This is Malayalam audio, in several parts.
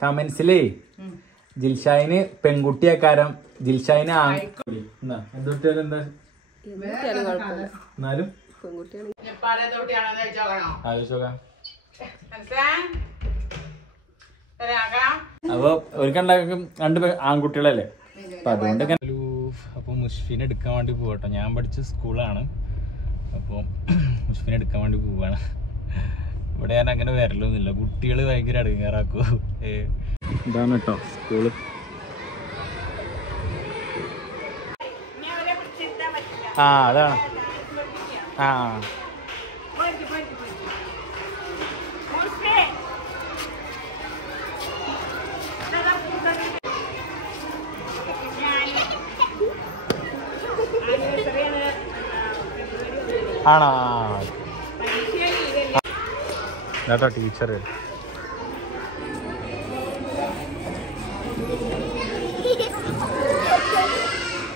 കമന്റ്സിലേ ജിൽഷായിന് പെൺകുട്ടിയാക്കാരം ജിൽഷായിന് എന്തൊട്ടിയാലും എന്താ എന്നാലും അപ്പൊ ഒരുക്കുണ്ടാക്കും രണ്ട് ആൺകുട്ടികളല്ലേ അപ്പൊ അതുകൊണ്ട് അപ്പൊ മുഷ്ഫിനെ എടുക്കാൻ വേണ്ടി പോകട്ടോ. ഞാൻ പഠിച്ച സ്കൂളാണ്. അപ്പോൾ മുഷ്ഫിനെ എടുക്കാൻ വേണ്ടി പോവാണ്. ഇവിടെ ഞാൻ അങ്ങനെ വരലൊന്നുമില്ല. കുട്ടികൾ ഭയങ്കര അടുങ്ങാറാക്കൂ. ഇതാണ് കേട്ടോ സ്കൂള്. ആ അതാണ്. ആ ആണോ കേട്ടോ ടീച്ചർ.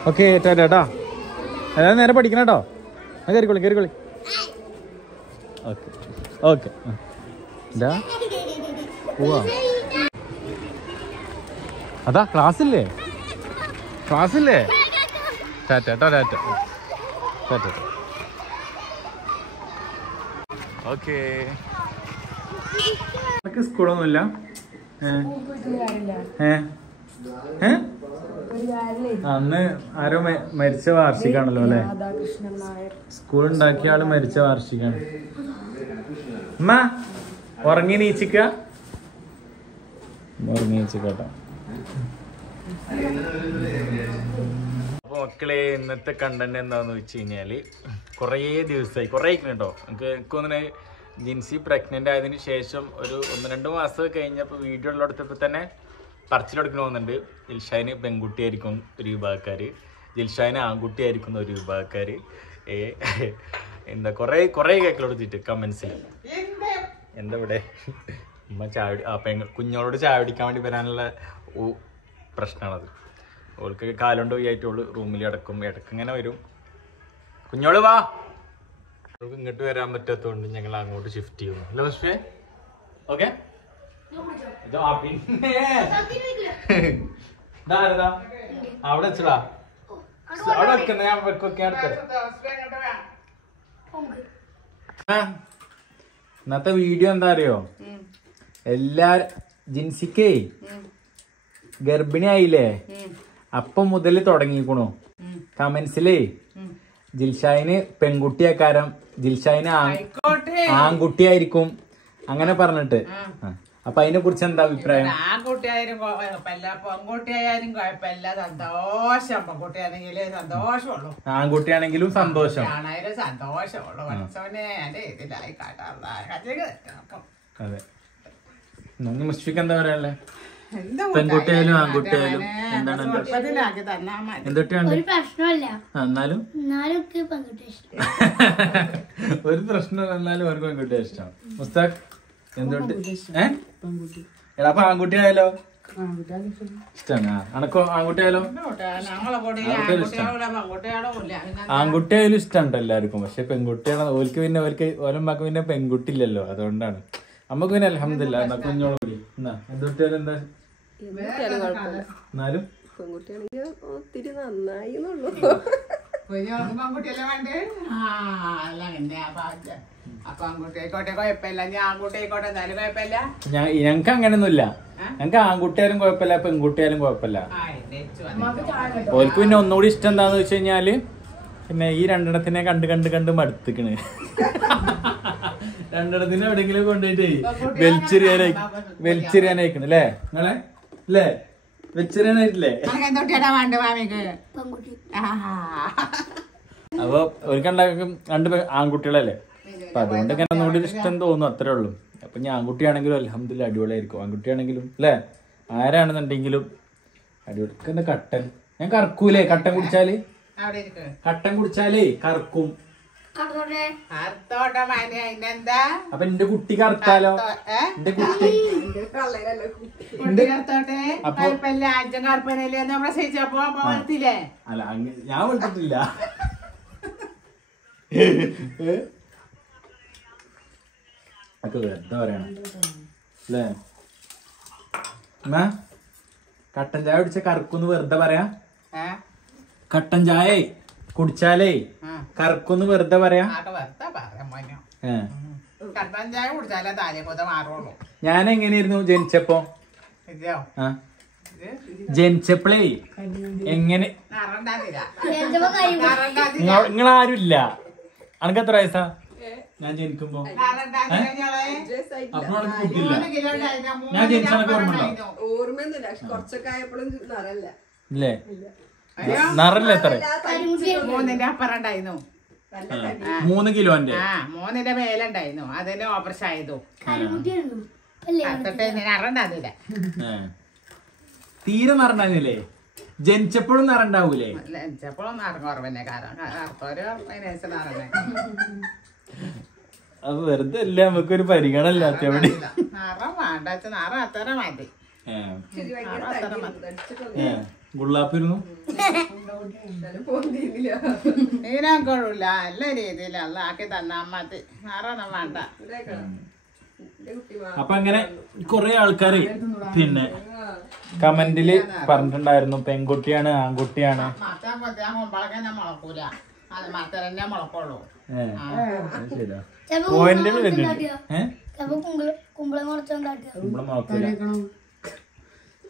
ഓക്കെ ചേട്ടാ എല്ലാവരും നേരെ പഠിക്കണം കേട്ടോ. കയറിക്കോളി. ഓക്കെ ഓക്കെ എന്താ പോവാ? അതാ ക്ലാസ്സില്ലേ ടാറ്റ ഓക്കെ. സ്കൂളൊന്നുമില്ല. അന്ന് ആരോ മരിച്ച വാർഷികാണല്ലോ അല്ലെ? സ്കൂൾ ഉണ്ടാക്കിയ ആള് മരിച്ച വാർഷികാണ്. അമ്മ ഉറങ്ങി നീച്ചിക്കട്ടോ. അപ്പൊ മക്കളെ ഇന്നത്തെ കണ്ടന്റ് എന്താന്ന് വെച്ച് കഴിഞ്ഞാല് കുറേ ദിവസമായി കേട്ടോ. എനിക്കൊന്നിനെ ജിൻസി പ്രഗ്നന്റ് ആയതിനു ശേഷം ഒരു 1-2 മാസം കഴിഞ്ഞപ്പോൾ വീഡിയോ ഉള്ളിടത്തപ്പോൾ തന്നെ പറച്ചിലെടുക്കണ പോകുന്നുണ്ട്. ജിൽഷായിന് പെൺകുട്ടിയായിരിക്കും ഒരു വിഭാഗക്കാര്, ജിൽഷായിന് ആൺകുട്ടിയായിരിക്കുന്ന ഒരു വിഭാഗക്കാര്. എന്താ കുറേ കേക്കലെടുത്തിട്ട് കമന്റ്സിൽ എന്താ ഇവിടെ ഉമ്മ കുഞ്ഞോളോട് ചായ പിടിക്കാൻ വേണ്ടി വരാനുള്ള പ്രശ്നമാണത്. ഓൾക്ക് കാലുകൊണ്ട് പോയിട്ട് ഓള് റൂമിൽ ഇടക്കിങ്ങനെ വരും. കുഞ്ഞോള് വാ. അവൾക്ക് ഇങ്ങോട്ട് വരാൻ പറ്റാത്തതുകൊണ്ട് ഞങ്ങൾ അങ്ങോട്ട് ഷിഫ്റ്റ് ചെയ്യുന്നു. അല്ല പക്ഷേ ഓക്കെ അവിടെ വെച്ചടാ. അവിടെ വെക്കുന്ന ഞാൻ വെക്കൊക്കെ ഇന്നത്തെ വീഡിയോ എന്താ അറിയോ? ജിൻസിക്കേ ഗർഭിണി ആയില്ലേ, അപ്പം മുതൽ തുടങ്ങിക്കണു കമന്റ്സിലേ ജിൽഷായിന് പെൺകുട്ടിയാക്കാരം ജിൽഷായിന് ആൺകുട്ടിയായിരിക്കും അങ്ങനെ പറഞ്ഞിട്ട്. അപ്പൊ അതിനെ കുറിച്ച് എന്താ അഭിപ്രായം? ആൺകുട്ടിയായാലും കുഴപ്പമില്ല, പെൺകുട്ടിയായാലും കുഴപ്പമില്ല. സന്തോഷം. പെൺകുട്ടിയാണെങ്കിലേ സന്തോഷമുള്ളൂ, ആൺകുട്ടിയാണെങ്കിലും സന്തോഷം. ആണായാലും സന്തോഷമുള്ളൂ. മനസ്സോനെ എന്റെ ഇതിലായി കാട്ടാ. അതെ. മുസ്ഫിക്ക് എന്താ പറയാ? പെൺകുട്ടിയായാലും ആൺകുട്ടിയായാലും എന്താണ് എന്നാലും ഒരു പ്രശ്നം എന്നാലും അവർക്ക് പെൺകുട്ടിയെ ഇഷ്ടം. മുസ്താഖ് എന്തുകൊണ്ട് എടാ അപ്പൊ ആൺകുട്ടിയായാലോ ഇഷ്ടമാണ്? അനക്കോ ആൺകുട്ടിയായാലോ? ആൺകുട്ടിയായാലും ഇഷ്ടമുണ്ട് എല്ലാവർക്കും. പക്ഷെ പെൺകുട്ടിയാണ് ഓൽക്ക് പിന്നെ ഓലമ്മക്ക് പിന്നെ പെൺകുട്ടി ഇല്ലല്ലോ, അതുകൊണ്ടാണ്. നമ്മക്ക് പിന്നെ അൽഹംദുലില്ലാ എന്നാ കുഞ്ഞോളൂ എന്നാ എന്തുട്ടിയാലും എന്താ എന്നാലും പെൺകുട്ടിയാണെങ്കിൽ ഒത്തിരി നന്നായി ഞങ്ങക്ക് അങ്ങനെയൊന്നുമില്ല. ഞങ്ങക്ക് ആൺകുട്ടിയാലും കുഴപ്പമില്ല, പെൺകുട്ടിയാലും കുഴപ്പമില്ല. ഓൽക്ക് പിന്നെ ഒന്നുകൂടി ഇഷ്ടം എന്താന്ന് വെച്ച് കഴിഞ്ഞാല് പിന്നെ ഈ രണ്ടെണ്ണത്തിനെ കണ്ട് മടുത്തിക്കണ്. രണ്ടെണ്ണത്തിനെ എവിടെയെങ്കിലും കൊണ്ടുപോയിട്ടേ വലിച്ചെറിയാനായിക്കണ് അല്ലേ നിങ്ങളെ? അല്ലേ വെച്ചെറിയാനായിട്ടില്ലേ? അപ്പൊ ഒരുക്കുണ്ടാക്കും രണ്ട് ആൺകുട്ടികളല്ലേ, അപ്പൊ അതുകൊണ്ട് ഇങ്ങനെ ഒന്നുകൂടി ഇഷ്ടം തോന്നും, അത്രേ ഉള്ളൂ. അപ്പൊ ഞാൻ ആൺകുട്ടിയാണെങ്കിലും അൽഹംദുലില്ലാ അടിപൊളിയായിരിക്കും, ആൺകുട്ടിയാണെങ്കിലും അല്ലേ ആരാണെന്നുണ്ടെങ്കിലും അടിപൊളി. കട്ടൻ ഞാൻ കറക്കൂലേ? കട്ടൻ കുടിച്ചാലേ കറക്കും. അപ്പൊ എന്റെ കുട്ടി കറുത്താലോ? എന്റെ കുട്ടി അല്ല ഞാൻ വിളിച്ചിട്ടില്ല. അതൊക്കെ എന്താ പറയണം അല്ലേ? കട്ടൻ ചായ കുടിച്ച കറക്കൊന്ന് വെറുതെ പറയാ. കട്ടൻ ചായ കുടിച്ചാലേ കറക്കൊന്ന് വെറുതെ പറയാ. കട്ടൻ ചായ കുടിച്ചാലേ താലിപ്പൊത്ത മാറുള്ളൂ. ഞാൻ എങ്ങനെയായിരുന്നു ജനിച്ചപ്പോ? ജനിച്ചപ്പോഴേ എങ്ങനെ നിങ്ങളാരും ഇല്ല. അനക്ക് എത്ര വയസ്സാ ഞാൻ ജനിക്കുമ്പോ? അപ്പൊ കുട്ടിയില്ല. ഞാൻ ജനിച്ചനക്ക് ഓർമ്മയൊന്നുമില്ല. കുറച്ചൊക്കെ ആയപ്പോഴും നിറല്ല. ഇല്ലേ? നിറല്ല എത്ര? 3 അപ്പുറം ഉണ്ടായിരുന്നു. 3 കിലോന്റെ 3 മേലുണ്ടായിരുന്നു. അതിന് ഓപ്പറേഷൻ ആയതു. നിറണ്ടാന്നില്ല. തീരെ നിറണ്ടായിരുന്നില്ലേ? ജനിച്ചപ്പോഴും നിറണ്ടാവൂലേ? ജനിച്ചപ്പോഴും നിറം കുറവന്നെ. അത് വെറുതെ അല്ല, നമുക്കൊരു പരിഗണന നിറം വേണ്ട. നിറം അത്ര മതി. ഗുള്ളാപ്പിരുന്നു ഇതിനൊക്കെയുള്ള നല്ല രീതിയിൽ അല്ല ആക്കി തന്നാ മതി. നിറൊന്നും വേണ്ട. അപ്പൊ അങ്ങനെ കൊറേ ആൾക്കാര് പിന്നെ കമന്റില് പറഞ്ഞിട്ടുണ്ടായിരുന്നു പെൺകുട്ടിയാണ് ആൺകുട്ടിയാണ്. മുളക്കൂല, അത് മത്തന്നെ മുളക്കുള്ളൂ. പോയിന്റുകൾ വരുന്നുണ്ട്.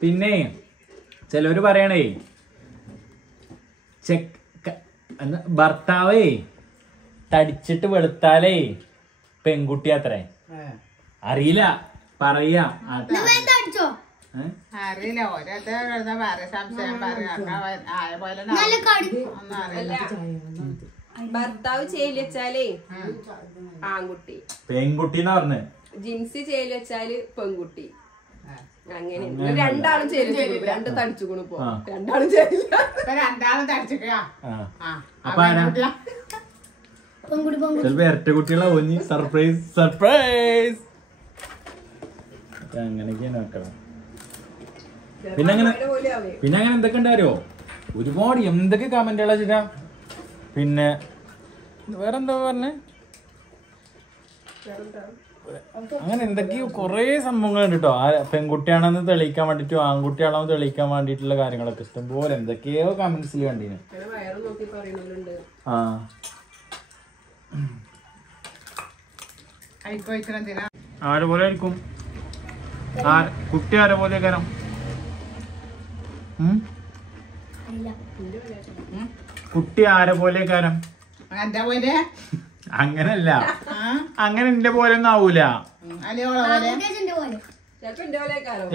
പിന്നെ ചിലവര് പറയണേ ഭർത്താവേ തടിച്ചിട്ട് വെളുത്താലേ പെൺകുട്ടി അത്രേ. അറിയില്ല, പറയാ. അറിയില്ല. ഓരോരുത്തർ സംശയം ഭർത്താവ് ചേലി വെച്ചാലേ ആൺകുട്ടി, പെൺകുട്ടി എന്ന് പറഞ്ഞ് ജിൻസി ചേലി വെച്ചാല് പെൺകുട്ടി. അങ്ങനെ രണ്ടാളും ചേലി, രണ്ട് തടിച്ചുകൊണ്ടു പോ. രണ്ടാളും ചേലില്ല, രണ്ടാളും തടിച്ചിട്ടാ. ചിലപ്പോ ഇരട്ട കുട്ടികളാവും. Surprise surprise. അങ്ങനെയൊക്കെയാണ് നോക്കണം. പിന്നെ അങ്ങനെ എന്തൊക്കെ ഉണ്ടാരോ ഒരുപാട് എന്തൊക്കെ കമന്റുകളാ ചേട്ടാ. പിന്നെ വേറെന്താ പറഞ്ഞേ? അങ്ങനെ എന്തൊക്കെയോ കൊറേ സംഭവങ്ങളുണ്ട് കേട്ടോ. ആ പെൺകുട്ടിയാണെന്ന് തെളിയിക്കാൻ വേണ്ടിട്ടോ ആൺകുട്ടിയാണെന്ന് തെളിയിക്കാൻ വേണ്ടിട്ടുള്ള കാര്യങ്ങളൊക്കെ ഇഷ്ടംപോലെ എന്തൊക്കെയോ കമന്റ്സിൽ കണ്ടീന്. ആരെപോലെ ആയിരിക്കും? കുട്ടി ആരെപോലെ കാരണം കുട്ടി ആരെപോലെ കാരണം അങ്ങനല്ല, അങ്ങനെ എന്റെ പോലെ ഒന്നും ആവൂല.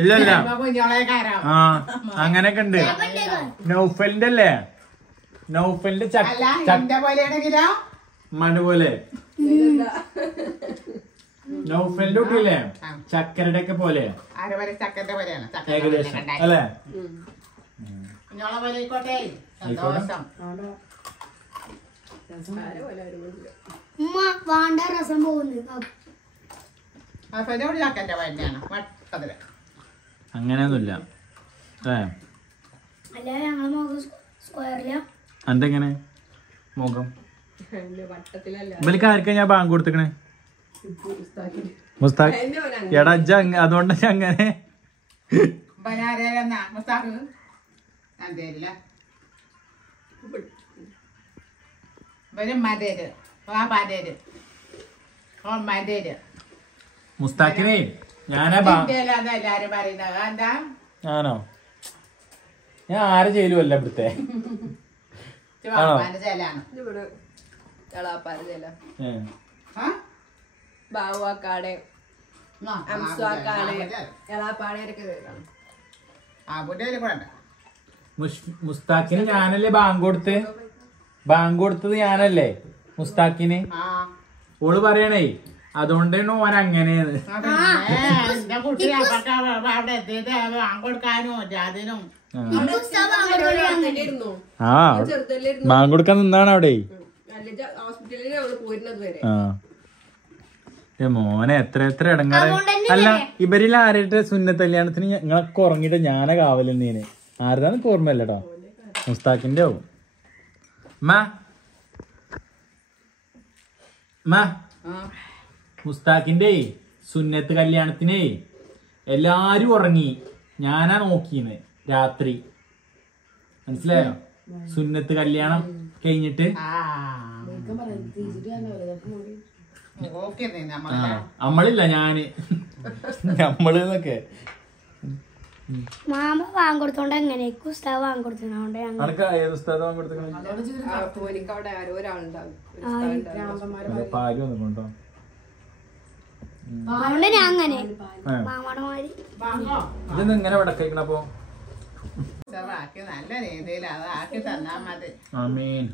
ഇല്ലല്ല, ആ അങ്ങനെയൊക്കെ ഉണ്ട്. നൗഫലിന്റെ അല്ലേ? നൗഫലിന്റെ മണി പോലെ. നൗഫലിന്റെ കുട്ടിയില്ലേ ചക്കരയുടെ ഒക്കെ പോലെ ഏകദേശം അല്ലേ? അങ്ങനെയൊന്നുമില്ല. എന്തെങ്ങനെ മുഖം ഇവർക്ക് ആർക്കാ ഞാൻ ബാങ്ക് കൊടുത്തേക്കണേ? മുസ്താഖ്. എടാ അതുകൊണ്ട് അങ്ങനെ മുസ്താഖിനെ ഞാനാ ഞാനോ? ഞാൻ ആരെ ജയിലുമല്ല ഇവിടുത്തെ. ബാവുവാക്കാടെ മുസ്താഖിന് ഞാനല്ലേ ബാങ്ക് കൊടുത്ത്? ബാങ്ക് കൊടുത്തത് ഞാനല്ലേ മുസ്താഖിന്? ഓള് പറയണേ അതുകൊണ്ടാണ് ഓൻ അങ്ങനെയാണ്. ആ ബാങ്ക് കൊടുക്കാൻ നിന്നാണ് അവിടെ. മോനെ എത്ര ഇടങ്ങാറ്. അല്ല ഇവരിൽ ആരുടെ സുന്നത്ത് കല്യാണത്തിന് ഞങ്ങളൊക്കെ ഉറങ്ങിയിട്ട് ഞാനാ കാവലെന്നീന്. ആരുതാന്ന് ഓർമ്മല്ലോ. മുസ്താഖിന്റെ ആവും. മുസ്താഖിന്റെ സുന്നത്ത് കല്യാണത്തിനേ എല്ലാരും ഉറങ്ങി. ഞാനാ നോക്കിന്ന് രാത്രി, മനസ്സിലായോ? സുന്നത്ത് കല്യാണം കഴിഞ്ഞിട്ട് നമ്മളില്ല ഞാന് നമ്മളെന്നൊക്കെ മാമ വാങ്ങിക്കൊടുത്തോണ്ട് എങ്ങനെ ഉസ്താദ് വാങ്ങിക്കൊടുത്തോണ്ട് അനക്ക് ഏത് പുസ്തകം വാങ്ങിക്കൊടുത്തേ? അവിടെ ആരോ ഒരാളുണ്ടാവും പാല് വന്നിട്ടുണ്ടോ? അതുകൊണ്ട് ഞാൻ അങ്ങനെ മാമാടെ മാതിരി ഇതൊന്നും ഇങ്ങനെ വിടക്കണപ്പോ? ആക്കി നല്ല രീതിയിൽ അത് ആക്കി തന്നാ മതി. ആമീൻ.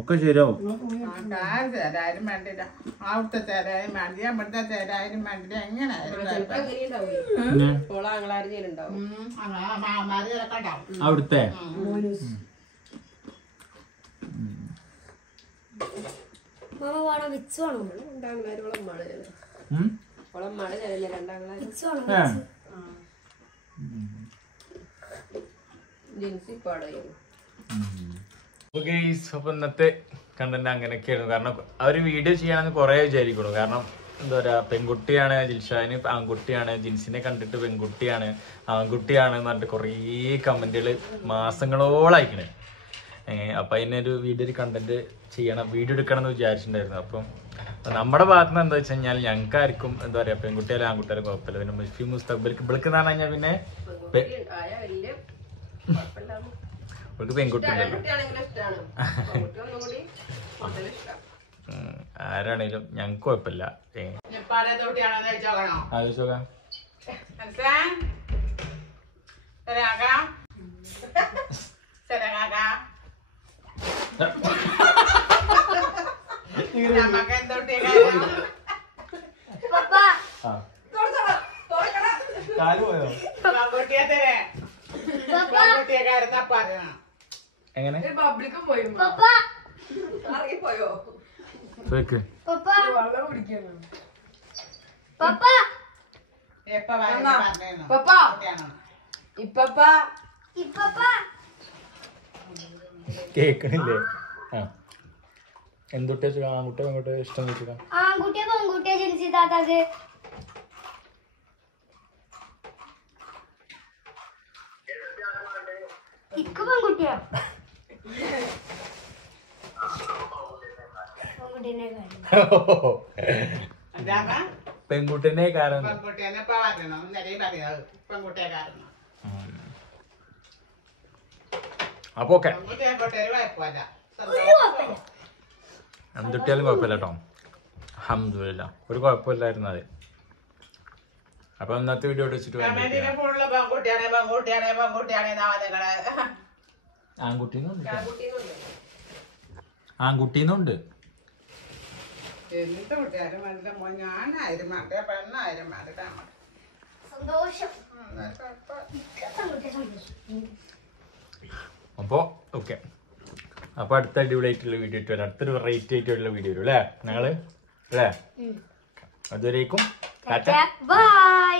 ഒക്കെ ശരിയാവും. തരാനും വേണ്ടില്ല, അവിടുത്തെ തരാനും വേണ്ടി ഇവിടുത്തെ തരാനും വേണ്ടില്ല, എങ്ങനെയായാലും മാമാര് കിടക്കണ്ടാവും അവിടുത്തെ മാമ വേണം വിച്ച് വേണം വിച്ച് വേണം അപ്പൊ ഇന്നത്തെ കണ്ടന്റ് അങ്ങനെയൊക്കെയായിരുന്നു. കാരണം ആ ഒരു വീഡിയോ ചെയ്യാനെന്ന് കുറെ വിചാരിക്കണു. കാരണം എന്താ പറയാ, പെൺകുട്ടിയാണ് ജിൽഷാന്, ആൺകുട്ടിയാണ് ജിൻസിനെ കണ്ടിട്ട് പെൺകുട്ടിയാണ് ആൺകുട്ടിയാണ് എന്ന് പറഞ്ഞിട്ട് കുറേ കമന്റുകൾ മാസങ്ങളോളായിക്കണേ. അപ്പൊ അതിനൊരു വീഡിയോ ഒരു കണ്ടന്റ് ചെയ്യണം, വീഡിയോ എടുക്കണം എന്ന് വിചാരിച്ചിട്ടുണ്ടായിരുന്നു. അപ്പം നമ്മുടെ ഭാഗത്ത് നിന്ന് എന്താ വെച്ച് കഴിഞ്ഞാൽ ഞങ്ങൾക്കാർക്കും എന്താ പറയാ, പെൺകുട്ടിയാലും ആൺകുട്ടിയാലും കുഴപ്പമില്ല. പിന്നെ മുസ്ലിം മുസ്തഖ്ബിൽക്ക് ഇവൾക്ക് എന്ന് പറഞ്ഞു കഴിഞ്ഞാൽ പിന്നെ ഇവൾക്ക് പെൺകുട്ടി ഉണ്ടല്ലോ. ആരാണേലും ഞങ്ങക്ക് കുഴപ്പമില്ല. ആലോചിച്ചോക്കാം. എങ്ങനെ കേക്കണില്ലേ? എന്തുട്ടിയാ ആൺകുട്ടിയോ പെൺകുട്ടിയോ ഇഷ്ടം വെച്ചാ? ആൺകുട്ടിയെ പെൺകുട്ടിയെ ജനിച്ചു താത്താക്ക് ഇക്ക് പെൺകുട്ടിയാ പെൺകുട്ടിനെ കാരണം അപ്പൊ ഓക്കെ, എന്തുട്ടിയാലും കുഴപ്പമില്ല കേട്ടോ. അൽഹംദുലില്ലാ, ഒരു കുഴപ്പമില്ലായിരുന്നു അത്. അപ്പൊ ഇന്നത്തെ വീഡിയോ വെച്ചിട്ട് ആൺകുട്ടീന്നുണ്ട്. എന്ത് കുട്ടിയാലും ഞാനായാലും വേണ്ട, പെണ്ണായാലും വേണ്ട. സന്തോഷം. അപ്പൊ ഓക്കെ, അപ്പൊ അടുത്ത അടിപൊളിയായിട്ടുള്ള വീഡിയോ ഇട്ട് വരാം. അടുത്തൊരു വെറൈറ്റി ആയിട്ടുള്ള വീഡിയോ വരും അല്ലേ ഞങ്ങള്, അല്ലേ? അതുവരേക്കും ബൈ.